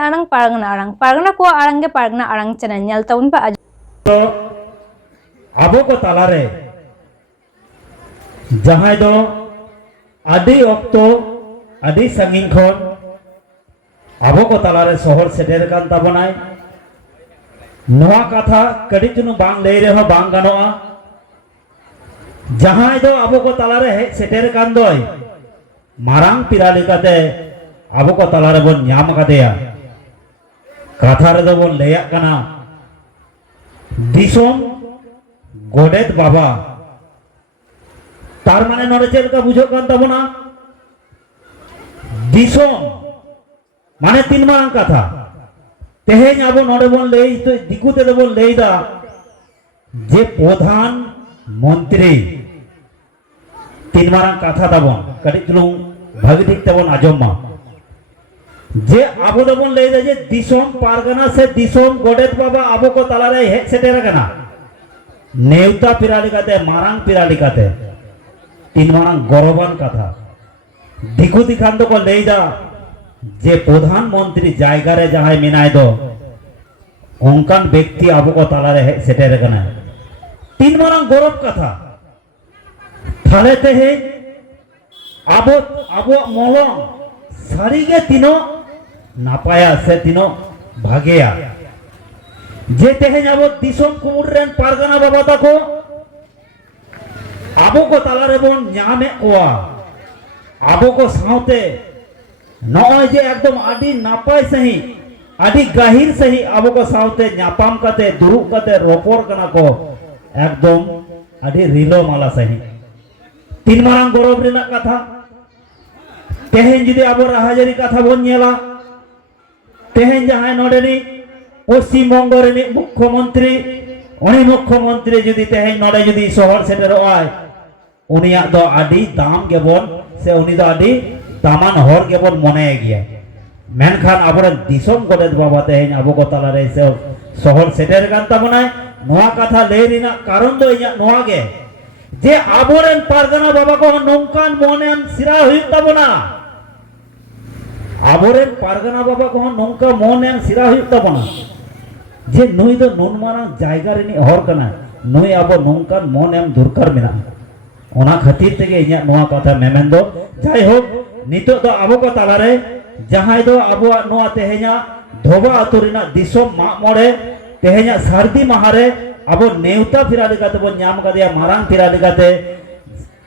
आड़ांग पारगना को आड़ांगे पारगना आड़ांग channel nail ताबुन पे तो आबो को तालारे जहां दो आदि ऑक्तो आदि संगिन खन आबो को तालारे शहर सेटेर कान ताबनाय नोआ कथा कड़ी चुनु बांग ले रहे हो बांग गानोआ जहां दो आबो को तालारे हे सेटेर कान दोय मारांग पिराली काते आबो को तालारे बोन न्याम कादेया कथा रे दो बोन लेया कना दिसोम गोडेत बाबा तार माने नोडे चेलका बुझो कान ताबोना दिसोम माने तीन मारांग कथा तेहेन आबो नोडे बोन लेई तो दिकुते दो बोन लेईदा जे प्रधान मंत्री तीन मारांग कथा ताबोन कड़ी चुलुंग भागी ठीक ताबोन आजोमा जे आबो दो बोन लेईदा जे दिसोम पारगना से दिसोम गोडेत बाबा आबो को तालारे हेज सेटेर कना नेवता पिरालिकाते मारांग पिरालिकाते तीन मारांग गौरवान कथा दिकु दिखान दो को लेईदा जे प्रधानमंत्री जायगा रे जहां मिनाय दो ओंकान व्यक्ति आबो को तालारे हेज सेटेर कना तीन मारांग गौरव कथा थाले तेहे आबो आबो मलम सारीगे तीनो नापाया से तीनो भागेया जे तेहे आबो दिसोम कुमुर रेन पारगना बाबा ताको आबो को तालारे बोन न्यामे कोआ आबो को साउते नॉय जे एकदम आदि नापाय सही आदि गाहिर सही आबो को साउते न्यापाम कते दुरुब कते रोपोर कना को एकदम आदि रिलो माला सही तीन मारांग गौरव रेना कथा तेहेन जुदी आबो राहाजारी कथा बोन नेला तेहेन जहां नोडेनी पश्चिम बंग रेनी मुख्यमंत्री उनी मुख्यमंत्री जुदी तेहेन नोडे जुदी शहर सेटेरोआय उनिया दो आदि दाम गेबोन से उनी दो आदि तामान हर गेबोन मने गया मेनखान आबोरेन दिसोम गोडेत बाबा तेहेन आबो को तालारे से शहर सेटेर कान ताबनाय नोआ कथा ले रिना कारण दो इया नोआ गे जे आबोरेन पारगना बाबा को नोंकान मोनेन सिरा हुयुग ताबोना आबोरेन पारगना बाबा को नोंका मोनेन सिरा हुयुग ताबोना जे नुई दो नुन मारा जायगा रेनी हर कना नुई आबो नोंकान मोनेम दुरकार मेना ओना खातिर तेगे इया नोआ कथा मेमेन दो जाय हो नितो दो आबो को तालारे जहां दो आबो नोआ तेहेना धोबा अतुरिना दिसोम मा मोड़े तेहेना सारदी माहारे आबो नेवता फिराली काते बो न्याम कादेया मारांग फिराली काते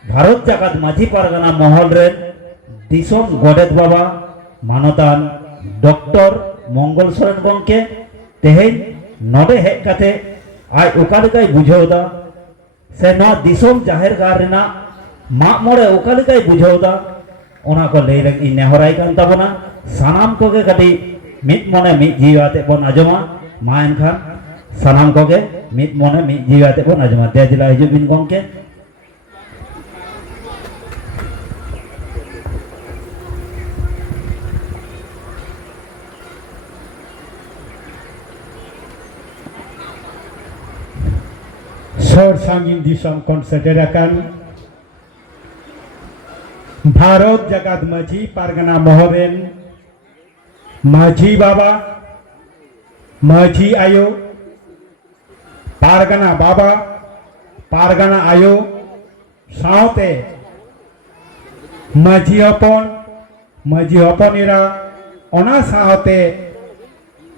भारत जाकात माझी पारगना महल रे दिसोम गोडेत बाबा मानतान डॉक्टर मंगल सोरेन गंके तेहेन नोडे हेज काते आज ओकालिकाय बुझावदा से नो दिसोम जाहेर गार रेना मा मोड़े ओकालिकाय बुझावदा ओना को ले लगी नेहराय कान ताबोना सानाम कोगे कटी मित मने मित जीवाते बोन आजमा मा एनखान सानाम कोगे मित मने मित जीवाते बोन आजमा दे जिला हिजु बिन गंके सर सांगिन दिसम कोन सेटेराकान भारत जगत माझी पारगना महरेन माझी बाबा माझी आयो पारगना बाबा पारगना आयो साउते माझी हपनिरा ओना साउते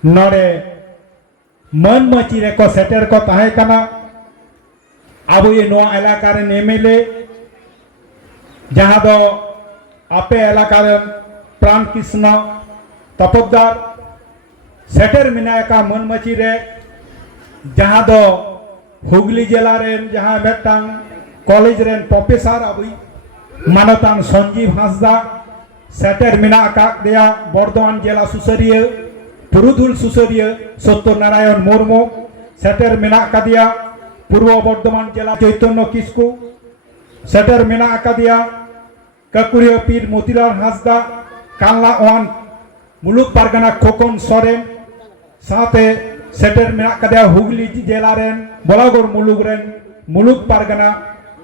नोडे मन मची रे को सेटर को ताहे कना आबो ये नोआ इलाका रे एमएलए जहां दो आपे इलाका रे प्राण कृष्ण तपोदार सेटर मिनायका मनमची रे जहां दो हुगली जिला रे जहां मेटांग कॉलेज रे प्रोफेसर अबुई मानतान संजीव हांसदा सेटर मिना का दिया बर्धमान जिला सुसरिया पुरुधुल सुसरिया सत्यनारायण मुर्मू सेटर मिना का दिया पूर्व बर्धमान जिला चैतन्य किस्कू सेटर मेना दिया काकुरिया पीर मोतीलाल हांसदा कानला ओन मुलुक पारगना खोकन सोरेन साथे सेटर मेना दिया हुगली जिला रेन बलागोर मुलुक रेन मुलुक पारगना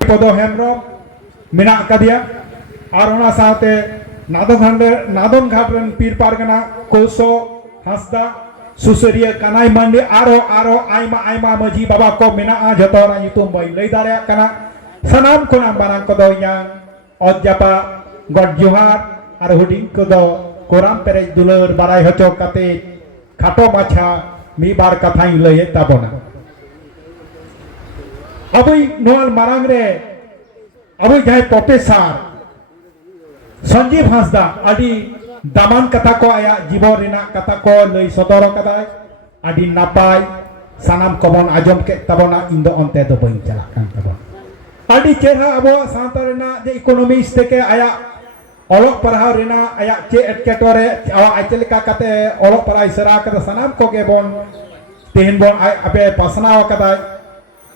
पदो हेमब्रम मेना दिया और ओना साथे नादन घाट रेन पीर पारगना कोसो हांसदा सुसरिया कानाई मांडी आरो आरो आयमा आयमा मजी बाबा को मेना जतोरा युतुम बाई लई दारे कना सनाम कोना बारां को दो yang odjapa god johar ar huding ko do koram pere dulur barai hocho kate khato macha mi bar kathai lei tabona abui noal marang re abui jai professor Sanjeev Hansda आदि दामान कथा को आया जीवन रिना कथा को लई सदर कदाय आदि नापाय सानाम कबन आजम के तबना इन दो अंते दो बइन चला कान तबन आदि चेहरा अबो सावता रिना जे इकोनॉमिक्स तेके आया ओलोक पढ़ाव रिना आया चे एटकेटोरे आवा आइचलिका कते ओलोक पढ़ाई सरा कदा सानाम को के बन तेहन बन आपे पासनाव कदाय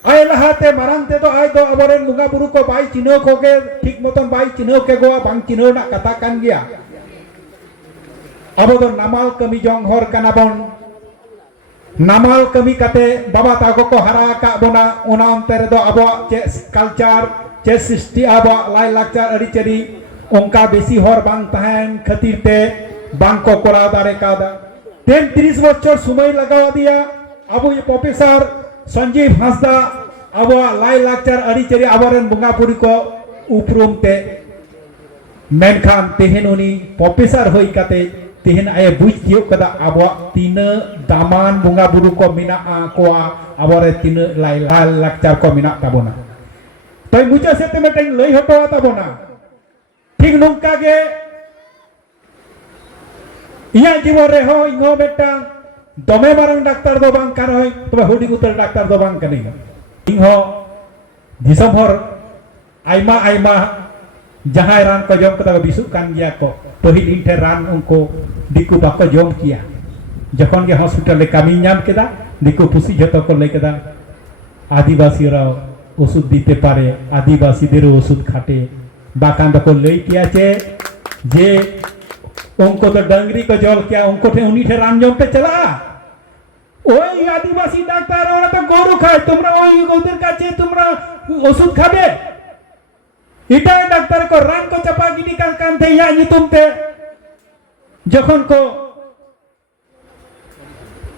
आय लहाते मारंते तो आय दो अबरेन मुंगा बुरु को बाई चिनो को के ठीक मतन बाई चिनो के गो बांग चिनो ना कथा कान गया अब तो नामाल कमी जंग हर काना बन नामाल कमी कते बाबा ताको को हरा का बना ओना अंतर दो अब चे कल्चर चे सृष्टि अब लाई लाक्चर अड़ी चरी उनका बेसी हर बांग तहन खातिर ते बांग को कोरा दारे कादा 30 बच्चर समय लगावा दिया अब ये प्रोफेसर संजीव हांसदा अब लाई लाक्चर अड़ी चरी अबरेन बुंगापुरी को उपरुम ते मेनखान तेहन उनी प्रोफेसर होई कते तेहन आय बुझ दियो कदा अब तीन दामान बुंगाबुरु को मिना को अबरे तीन लाई लाक्चर को मिना ताबोना तो मुचा सेते मेटें लई हटो ताबोना ठीक नोंका गे इया जीवन रे हो इंगो बेटा दमे मारंग डाक्टर दो बांग कर होय तबे हुडी उतर डाक्टर दो बांग कनी इंहो दिसंबर आइमा आइमा जहां रान को जम कदा बिसु कान गया को पहिल इंठे रान उनको दिकु बाको जम किया जखन के हॉस्पिटल ले कामी नाम केदा दिकु पुसी जतो को ले केदा आदिवासी राव ओषुध दीते पारे आदिवासी देर ओषुध खाटे बाकान को लई किया चे जे उनको तो डंगरी को जल किया उनको थे उन्हीं थे रान जम पे चला ओई आदिवासी डॉक्टर ओरा तो गोरु खाए तुमरा ओई गोदर का चे तुमरा ओषुध खाबे इटा डॉक्टर को रान को चपा गिनी कान थे या नितुम ते जखन को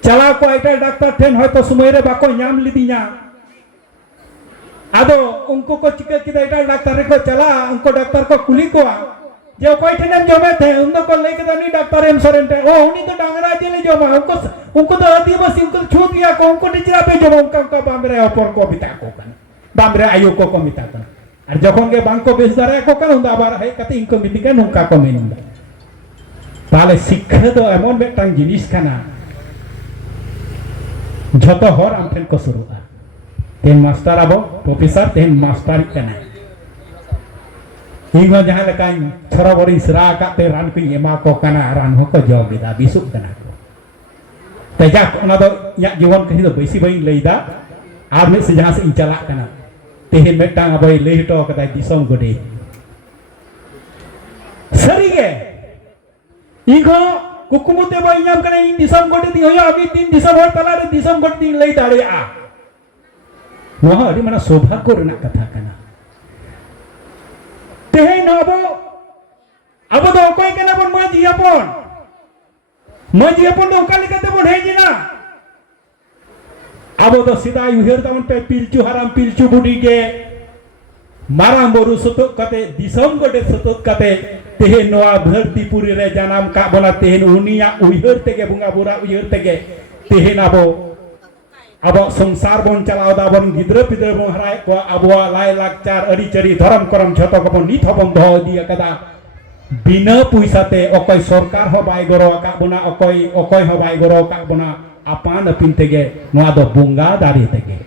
चला को इटा डॉक्टर ठेन होयतो समय रे बाको नाम लिदिया आदो उनको को चिका किदा इटा डॉक्टर को चला उनको डॉक्टर को कुली को जो कोई ठेन जमे थे उनको को लेके तो नहीं डॉक्टर एम सोरेंटे ओ उनी तो डांगरा जेले जमा उनको तो आदिवासी उनको छू दिया को उनको निचरा पे जमा उनको बामरे ऊपर को बिता को कन बामरे आयु को मिता कन और जखन के बांग को बेस दारे को कन उंदा बार है कते इनको मिदिके नुका को मिनुंदा ताले शिक्षा दो एमन बेटांग जिनिस खाना झतो हर आम ठेन को शुरुआ तेन मास्टर आबो प्रोफेसर तेन मास्टर कना इगो जहां लका छोरा बड़ी सरा काते रान को एमा को कना रान हो को जॉब बिदा बिसु कना को तेजा ओना दो या जीवन कहि दो बैसी बई लईदा आर में से जहां से इन चला कना तेहन मेटांग अबई लई हटो कदा दिसम गोडे सरी गे इगो कुकुमुते बई नाम कने इन दिसम गोडे दी होया अभी 3 दिसंबर तला रे दिसम गोडे दी लई दाड़े आ नोहा अडी माना सौभाग्य रेना कथा कना तेहन अबो दो कोई कना बन माजी अपन दो काली कते बन हेजिना अबो दो सीधा उहर तमन पे पिलचू हराम पिलचू बुडी के माराम बोरु सुतुक कते दिसम गोडे सुतुक कते तेहन नोआ धरतीपुरी रे जानम का बोला तेहन उनिया उहर तेगे बुंगा बुरा उहर तेगे तेहन अबो संसार बन चलाव दा बन गिद्र पिद्र बन हराय को अबो लाई लाक्चार अड़ी चरी धर्म करम छतो को नित हबन दो दिया कदा बिना पैसाते अकय सरकार हो बाय गरो का बना अकय हो बाय गरो का बना आपान अपिन तेगे नोआ दो बुंगा दारी तेगे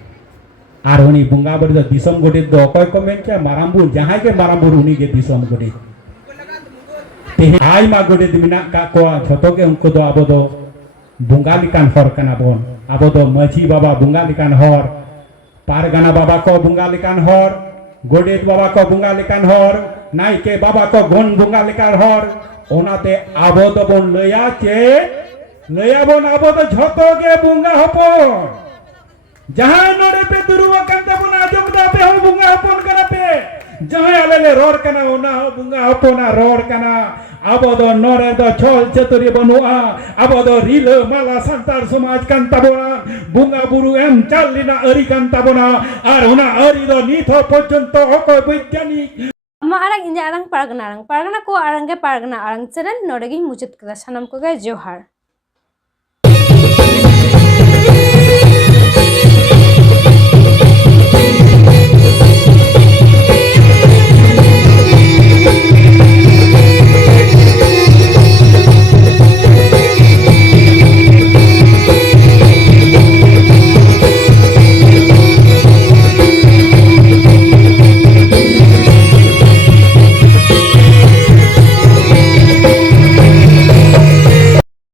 आर उनी बुंगा बड़ी दो दिसम गोडे दो अकय को मेन के मारामबुर जहां के मारामबुर उनी के दिसम गोडे तेहे आय मा गोडे दिमिना का को छतो के उनको दो अबो दो बुंगा लिकान हर कना बोन अबो दो मझी बाबा बुंगा लिकान हर पारगाना बाबा को बुंगा लिकान हर गोडेत बाबा को बुंगा लिकान हर नायके बाबा को गन बुंगा लिकान हर ओनाते अबो दो बोन लया चे लया बोन अबो दो झतो के बुंगा हपन जहां नोरे पे दुरुवा कंते बोन आजम दा पे हो बुंगा हपन कना पे जहां आले रोड कना ओना हो बुंगा हपना रोड कना abo do nore do chol chaturi banua abo do rila mala santar samaj kan tabona bunga buru em chalina ari kan tabona ar ona ari do nitho porjonto okoy boigyanik ama arang inya arang pargana ko arang ge pargana arang channel nodegi muchit kada sanam ko ge johar.